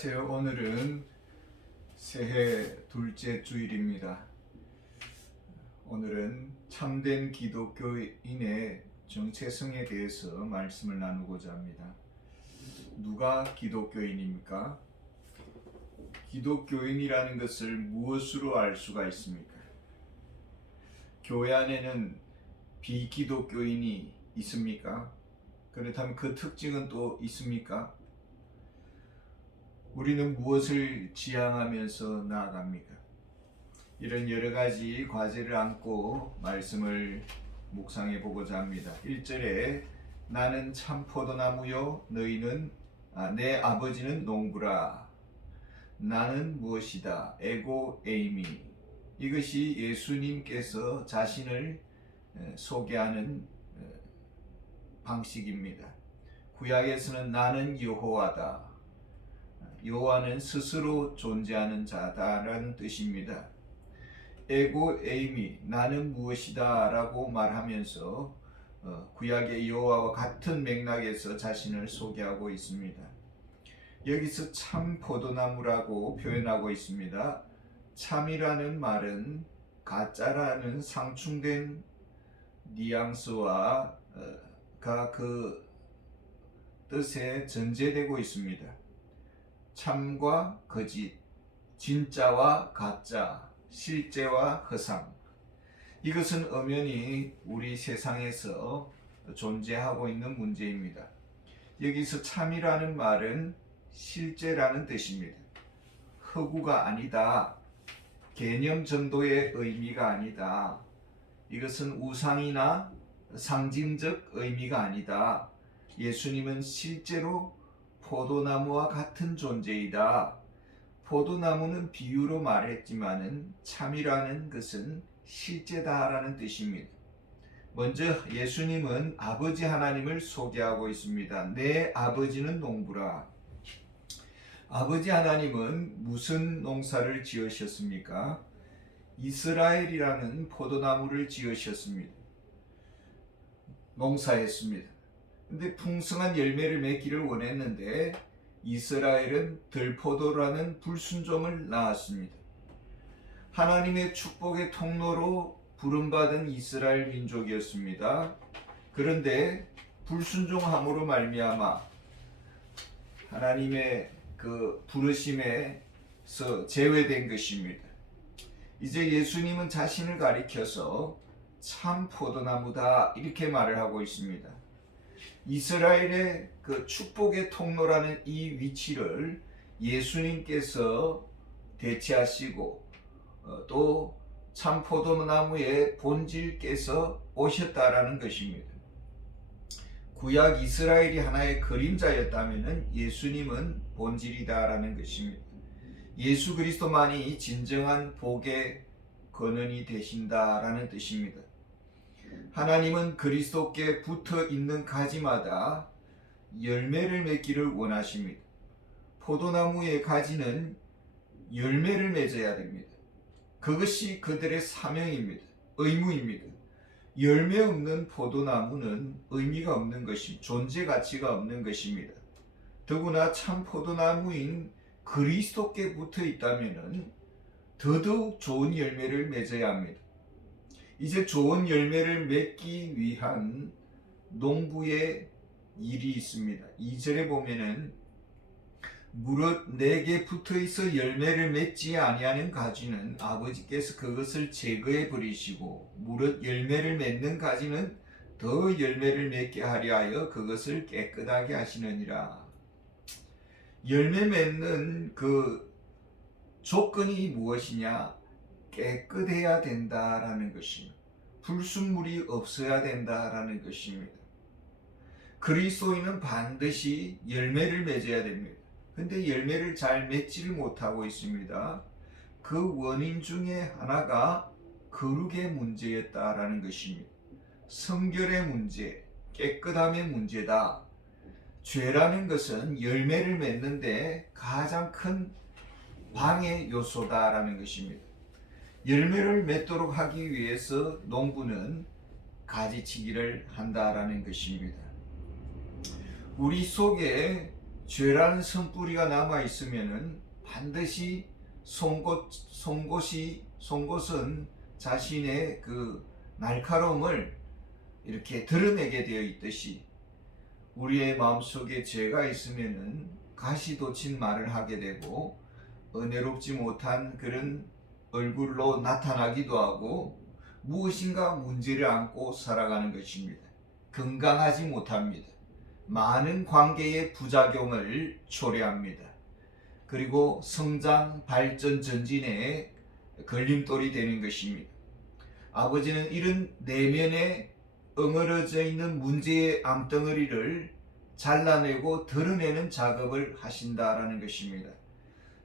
안녕하세요. 오늘은 새해 둘째 주일입니다. 오늘은 참된 기독교인의 정체성에 대해서 말씀을 나누고자 합니다. 누가 기독교인입니까? 기독교인이라는 것을 무엇으로 알 수가 있습니까? 교회 안에는 비기독교인이 있습니까? 그렇다면 그 특징은 또 있습니까? 우리는 무엇을 지향하면서 나아갑니까? 이런 여러 가지 과제를 안고 말씀을 묵상해 보고자 합니다. 1절에 나는 참 포도나무요 너희는 아, 내 아버지는 농부라 나는 무엇이다 에고 에이미 이것이 예수님께서 자신을 에, 소개하는 에, 방식입니다. 구약에서는 나는 여호와다 여호와는 스스로 존재하는 자다라는 뜻입니다. 에고 에이미 나는 무엇이다라고 말하면서 어, 구약의 여호와와 같은 맥락에서 자신을 소개하고 있습니다. 여기서 참 포도나무라고 표현하고 있습니다. 참이라는 말은 가짜라는 상충된 뉘앙스와 어, 가그 뜻에 전제되고 있습니다. 참과 거짓, 진짜와 가짜, 실제와 허상. 이것은 엄연히 우리 세상에서 존재하고 있는 문제입니다. 여기서 참이라는 말은 실제라는 뜻입니다. 허구가 아니다. 개념 정도의 의미가 아니다. 이것은 우상이나 상징적 의미가 아니다. 예수님은 실제로 포도나무와 같은 존재이다. 포도나무는 비유로 말했지만은 참이라는 것은 실제다라는 뜻입니다. 먼저 예수님은 아버지 하나님을 소개하고 있습니다. 내 아버지는 농부라. 아버지 하나님은 무슨 농사를 지으셨습니까? 이스라엘이라는 포도나무를 지으셨습니다. 농사했습니다. 근데 풍성한 열매를 맺기를 원했는데 이스라엘은 들포도라는 불순종을 낳았습니다. 하나님의 축복의 통로로 부름받은 이스라엘 민족이었습니다. 그런데 불순종함으로 말미암아 하나님의 그 부르심에서 제외된 것입니다. 이제 예수님은 자신을 가리켜서 참 포도나무다 이렇게 말을 하고 있습니다. 이스라엘의 그 축복의 통로라는 이 위치를 예수님께서 대체하시고 어, 또 참 포도나무의 본질께서 오셨다라는 것입니다. 구약 이스라엘이 하나의 그림자였다면 예수님은 본질이다라는 것입니다. 예수 그리스도만이 진정한 복의 근원이 되신다라는 뜻입니다. 하나님은 그리스도께 붙어 있는 가지마다 열매를 맺기를 원하십니다. 포도나무의 가지는 열매를 맺어야 됩니다. 그것이 그들의 사명입니다. 의무입니다. 열매 없는 포도나무는 의미가 없는 것이 존재 가치가 없는 것입니다. 더구나 참 포도나무인 그리스도께 붙어 있다면 더더욱 좋은 열매를 맺어야 합니다. 이제 좋은 열매를 맺기 위한 농부의 일이 있습니다. 2절에 보면은 무릇 내게 붙어 있어 열매를 맺지 아니하는 가지는 아버지께서 그것을 제거해 버리시고 무릇 열매를 맺는 가지는 더 열매를 맺게 하려 하여 그것을 깨끗하게 하시느니라. 열매 맺는 그 조건이 무엇이냐? 깨끗해야 된다라는 것입니다. 불순물이 없어야 된다라는 것입니다. 그리스도인은 반드시 열매를 맺어야 됩니다. 근데 열매를 잘 맺지를 못하고 있습니다. 그 원인 중에 하나가 거룩의 문제였다라는 것입니다. 성결의 문제, 깨끗함의 문제다. 죄라는 것은 열매를 맺는데 가장 큰 방해 요소다라는 것입니다. 열매를 맺도록 하기 위해서 농부는 가지치기를 한다라는 것입니다. 우리 속에 죄라는 선뿌리가 남아 있으면은 반드시 송곳 송곳이 송곳은 자신의 그 날카로움을 이렇게 드러내게 되어 있듯이 우리의 마음속에 죄가 있으면은 가시돋친 말을 하게 되고 은혜롭지 못한 그런 얼굴로 나타나기도 하고 무엇인가 문제를 안고 살아가는 것입니다. 건강하지 못합니다. 많은 관계의 부작용을 초래합니다. 그리고 성장, 발전, 전진에 걸림돌이 되는 것입니다. 아버지는 이런 내면에 엉어러져 있는 문제의 암덩어리를 잘라내고 드러내는 작업을 하신다라는 것입니다.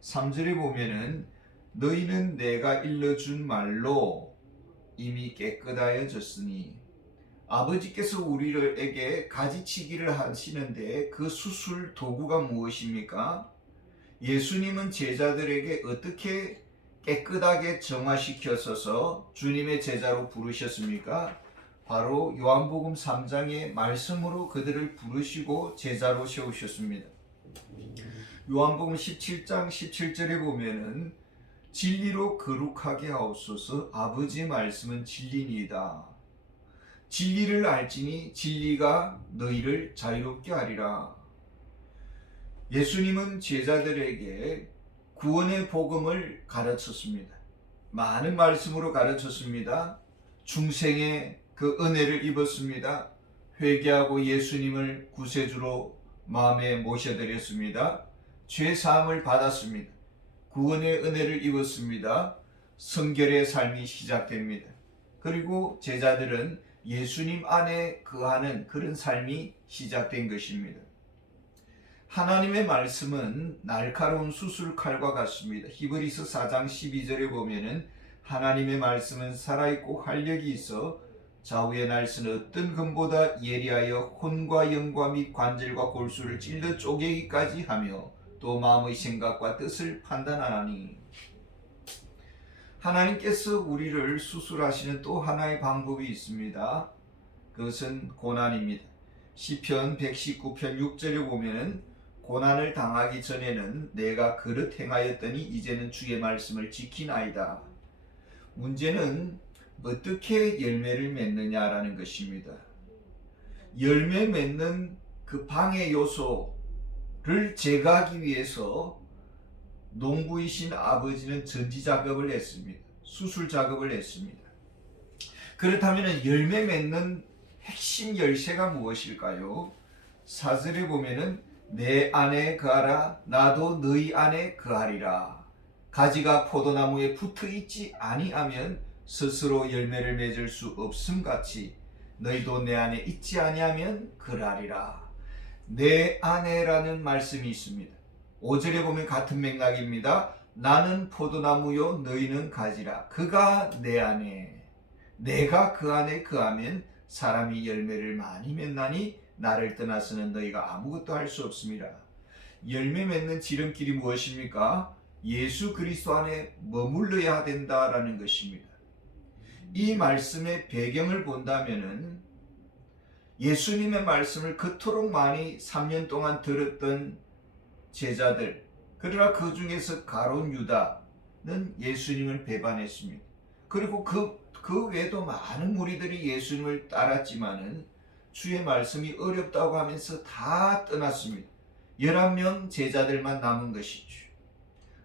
3절에 보면은 너희는 내가 일러준 말로 이미 깨끗하여졌으니 아버지께서 우리에게 가지치기를 하시는데 그 수술 도구가 무엇입니까? 예수님은 제자들에게 어떻게 깨끗하게 정화시켜서서 주님의 제자로 부르셨습니까? 바로 요한복음 3장의 말씀으로 그들을 부르시고 제자로 세우셨습니다. 요한복음 17장 17절에 보면은 진리로 거룩하게 하옵소서 아버지 말씀은 진리니이다. 진리를 알지니 진리가 너희를 자유롭게 하리라. 예수님은 제자들에게 구원의 복음을 가르쳤습니다. 많은 말씀으로 가르쳤습니다. 중생의 그 은혜를 입었습니다. 회개하고 예수님을 구세주로 마음에 모셔드렸습니다. 죄 사함을 받았습니다. 구원의 은혜를 입었습니다. 성결의 삶이 시작됩니다. 그리고 제자들은 예수님 안에 거하는 그런 삶이 시작된 것입니다. 하나님의 말씀은 날카로운 수술칼과 같습니다. 히브리서 4장 12절에 보면은 하나님의 말씀은 살아있고 활력이 있어 좌우의 날선 어떤 금보다 예리하여 혼과 영과 및 관절과 골수를 찔러 쪼개기까지 하며 또 마음의 생각과 뜻을 판단하나니 하나님께서 우리를 수술하시는 또 하나의 방법이 있습니다. 그것은 고난입니다. 시편 119편 6절에 보면은 고난을 당하기 전에는 내가 그릇 행하였더니 이제는 주의 말씀을 지키나이다. 문제는 어떻게 열매를 맺느냐라는 것입니다. 열매 맺는 그 방해 요소 를 제거하기 위해서 농부이신 아버지는 전지 작업을 했습니다. 수술 작업을 했습니다. 그렇다면 열매 맺는 핵심 열쇠가 무엇일까요? 사절에 보면은 내 안에 거하라 나도 너희 안에 거하리라. 가지가 포도나무에 붙어 있지 아니하면 스스로 열매를 맺을 수 없음 같이 너희도 내 안에 있지 아니하면 그라리라. 내 안에라는 말씀이 있습니다. 5절에 보면 같은 맥락입니다. 나는 포도나무요 너희는 가지라. 그가 내 안에 내가 그 안에 그하면 사람이 열매를 많이 맺나니 나를 떠나서는 너희가 아무것도 할 수 없습니다. 열매 맺는 지름길이 무엇입니까? 예수 그리스도 안에 머물러야 된다라는 것입니다. 이 말씀의 배경을 본다면은 예수님의 말씀을 그토록 많이 3년 동안 들었던 제자들 그러나 그 중에서 가론 유다는 예수님을 배반했습니다. 그리고 그, 그 외에도 많은 무리들이 예수님을 따랐지만은 주의 말씀이 어렵다고 하면서 다 떠났습니다. 11명 제자들만 남은 것이죠.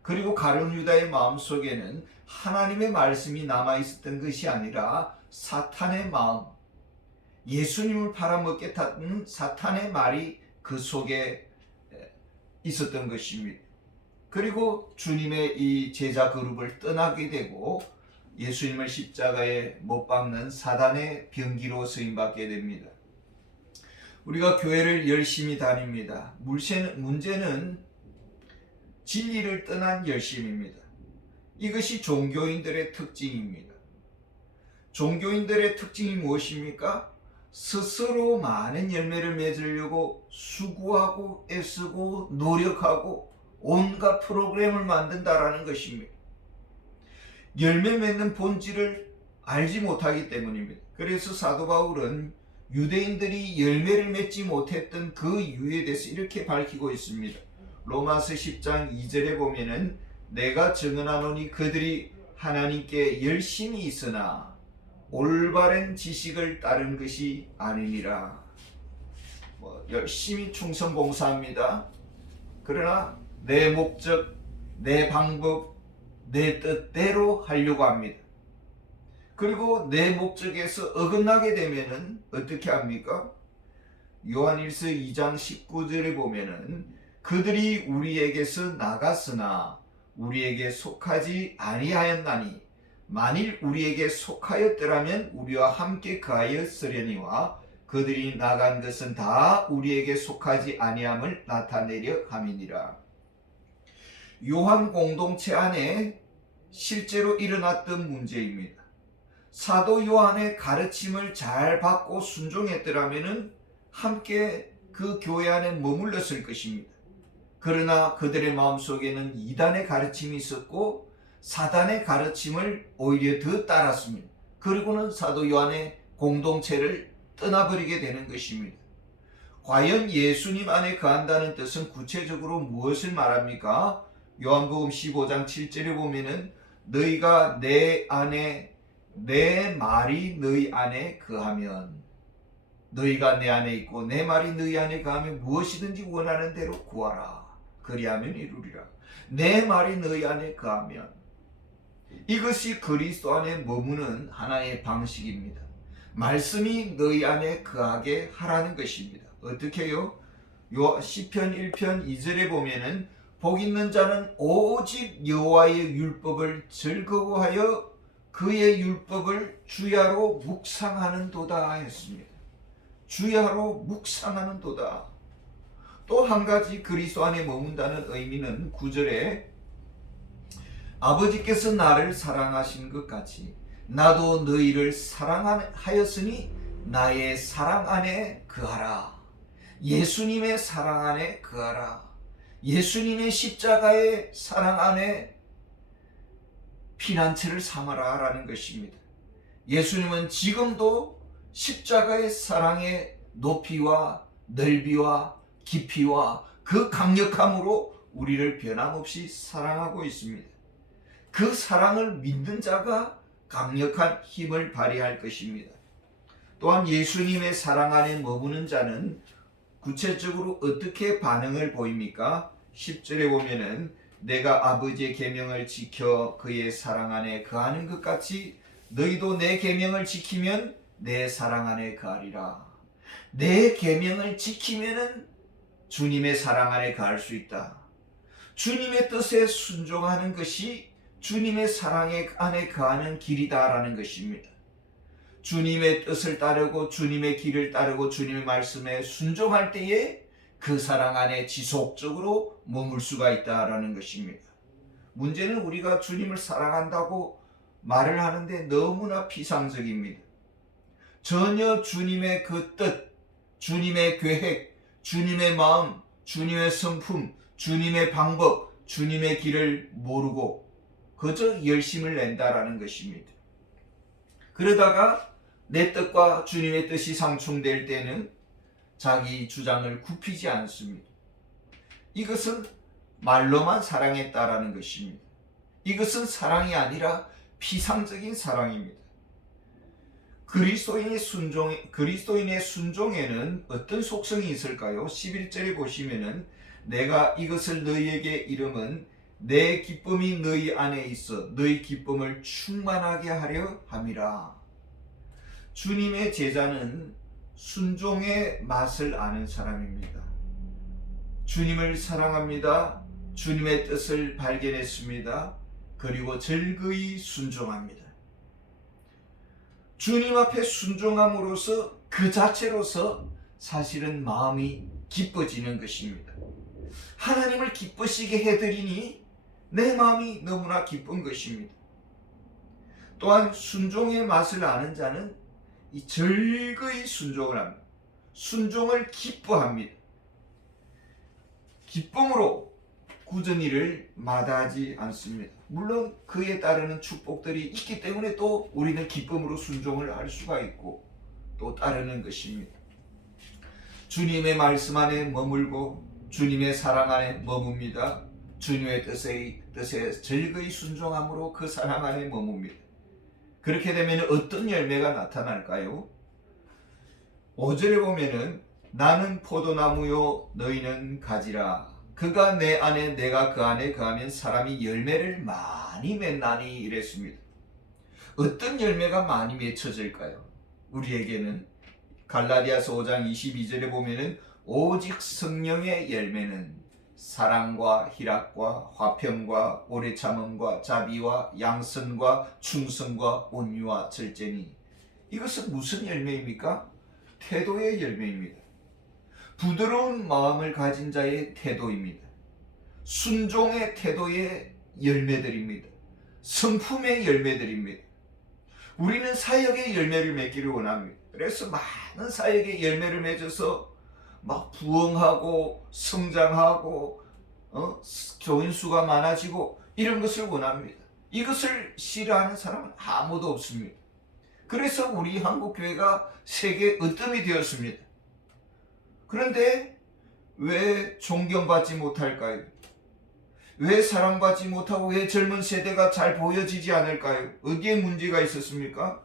그리고 가룟 유다의 마음속에는 하나님의 말씀이 남아 있었던 것이 아니라 사탄의 마음, 예수님을 팔아먹겠다는 사탄의 말이 그 속에 있었던 것입니다. 그리고 주님의 이 제자 그룹을 떠나게 되고 예수님을 십자가에 못 박는 사단의 병기로 쓰임받게 됩니다. 우리가 교회를 열심히 다닙니다. 문제는 진리를 떠난 열심입니다. 이것이 종교인들의 특징입니다. 종교인들의 특징이 무엇입니까? 스스로 많은 열매를 맺으려고 수고하고 애쓰고 노력하고 온갖 프로그램을 만든다라는 것입니다. 열매 맺는 본질을 알지 못하기 때문입니다. 그래서 사도 바울은 유대인들이 열매를 맺지 못했던 그 이유에 대해서 이렇게 밝히고 있습니다. 로마서 10장 2절에 보면은 내가 증언하노니 그들이 하나님께 열심히 있으나 올바른 지식을 따른 것이 아니니라. 뭐 열심히 충성 봉사합니다. 그러나 내 목적, 내 방법, 내 뜻대로 하려고 합니다. 그리고 내 목적에서 어긋나게 되면은 어떻게 합니까? 요한일서 2장 19절에 보면은 그들이 우리에게서 나갔으나 우리에게 속하지 아니하였나니 만일 우리에게 속하였더라면 우리와 함께 거하였으려니와 그들이 나간 것은 다 우리에게 속하지 아니함을 나타내려 함이니라. 요한 공동체 안에 실제로 일어났던 문제입니다. 사도 요한의 가르침을 잘 받고 순종했더라면 함께 그 교회 안에 머물렀을 것입니다. 그러나 그들의 마음속에는 이단의 가르침이 있었고 사단의 가르침을 오히려 더 따랐습니다. 그리고는 사도 요한의 공동체를 떠나버리게 되는 것입니다. 과연 예수님 안에 거한다는 뜻은 구체적으로 무엇을 말합니까? 요한복음 15장 7절에 보면은 너희가 내 안에 내 말이 너희 안에 거하면 너희가 내 안에 있고 내 말이 너희 안에 거하면 무엇이든지 원하는 대로 구하라 그리하면 이루리라 내 말이 너희 안에 거하면 이것이 그리스도 안에 머무는 하나의 방식입니다 말씀이 너희 안에 거하게 하라는 것입니다 어떻게요? 요 시편 1편 2절에 보면은 복 있는 자는 오직 여호와의 율법을 즐거워하여 그의 율법을 주야로 묵상하는 도다 했습니다. 주야로 묵상하는 도다. 또 한 가지 그리스도 안에 머문다는 의미는 구절에 아버지께서 나를 사랑하신 것 같이 나도 너희를 사랑하였으니 나의 사랑 안에 거하라. 예수님의 사랑 안에 거하라. 예수님의 십자가의 사랑 안에 피난처를 삼아라 라는 것입니다. 예수님은 지금도 십자가의 사랑의 높이와 넓이와 깊이와 그 강력함으로 우리를 변함없이 사랑하고 있습니다. 그 사랑을 믿는 자가 강력한 힘을 발휘할 것입니다. 또한 예수님의 사랑 안에 머무는 자는 구체적으로 어떻게 반응을 보입니까? 10절에 보면은 내가 아버지의 계명을 지켜 그의 사랑 안에 거하는 것 같이 너희도 내 계명을 지키면 내 사랑 안에 거하리라. 내 계명을 지키면은 주님의 사랑 안에 거할 수 있다. 주님의 뜻에 순종하는 것이 주님의 사랑 안에 거하는 길이다라는 것입니다. 주님의 뜻을 따르고 주님의 길을 따르고 주님의 말씀에 순종할 때에 그 사랑 안에 지속적으로 머물 수가 있다라는 것입니다. 문제는 우리가 주님을 사랑한다고 말을 하는데 너무나 피상적입니다. 전혀 주님의 그 뜻, 주님의 계획, 주님의 마음, 주님의 성품, 주님의 방법, 주님의 길을 모르고 그저 열심을 낸다라는 것입니다. 그러다가 내 뜻과 주님의 뜻이 상충될 때는 자기 주장을 굽히지 않습니다. 이것은 말로만 사랑했다라는 것입니다. 이것은 사랑이 아니라 피상적인 사랑입니다. 그리스도인의 순종 그리스도인의 순종에는 어떤 속성이 있을까요? 11절에 보시면은 내가 이것을 너희에게 이름은 내 기쁨이 너희 안에 있어 너희 기쁨을 충만하게 하려 함이라. 주님의 제자는 순종의 맛을 아는 사람입니다. 주님을 사랑합니다. 주님의 뜻을 발견했습니다. 그리고 즐거이 순종합니다. 주님 앞에 순종함으로써 그 자체로서 사실은 마음이 기뻐지는 것입니다. 하나님을 기쁘시게 해드리니 내 마음이 너무나 기쁜 것입니다. 또한 순종의 맛을 아는 자는 이 즐거이 순종을 합니다. 순종을 기뻐합니다. 기쁨으로 굳은 일을 마다하지 않습니다. 물론 그에 따르는 축복들이 있기 때문에 또 우리는 기쁨으로 순종을 할 수가 있고 또 따르는 것입니다. 주님의 말씀 안에 머물고 주님의 사랑 안에 머뭅니다. 주님의 뜻에 뜻에 즐거이 순종함으로 그 사랑 안에 머뭅니다. 그렇게 되면 어떤 열매가 나타날까요? 5절에 보면은 나는 포도나무요 너희는 가지라 그가 내 안에 내가 그 안에 거하면 사람이 열매를 많이 맺나니 이랬습니다. 어떤 열매가 많이 맺혀질까요? 우리에게는 갈라디아서 5장 22절에 보면은 오직 성령의 열매는 사랑과 희락과 화평과 오래 참음과 자비와 양선과 충성과 온유와 절제니 이것은 무슨 열매입니까? 태도의 열매입니다. 부드러운 마음을 가진 자의 태도입니다. 순종의 태도의 열매들입니다. 성품의 열매들입니다. 우리는 사역의 열매를 맺기를 원합니다. 그래서 많은 사역의 열매를 맺어서 막 부흥하고 성장하고 어? 교인수가 많아지고 이런 것을 원합니다. 이것을 싫어하는 사람은 아무도 없습니다. 그래서 우리 한국 교회가 세계 으뜸이 되었습니다. 그런데 왜 존경받지 못할까요? 왜 사랑받지 못하고 왜 젊은 세대가 잘 보여지지 않을까요? 어디에 문제가 있었습니까?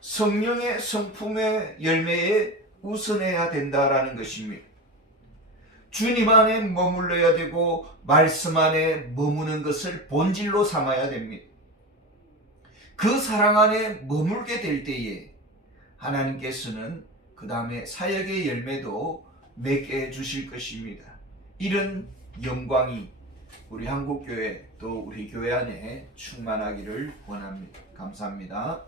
성령의 성품의 열매에 우선해야 된다라는 것입니다. 주님 안에 머물러야 되고 말씀 안에 머무는 것을 본질로 삼아야 됩니다. 그 사랑 안에 머물게 될 때에 하나님께서는 그 다음에 사역의 열매도 맺게 해 주실 것입니다. 이런 영광이 우리 한국교회 또 우리 교회 안에 충만하기를 원합니다. 감사합니다.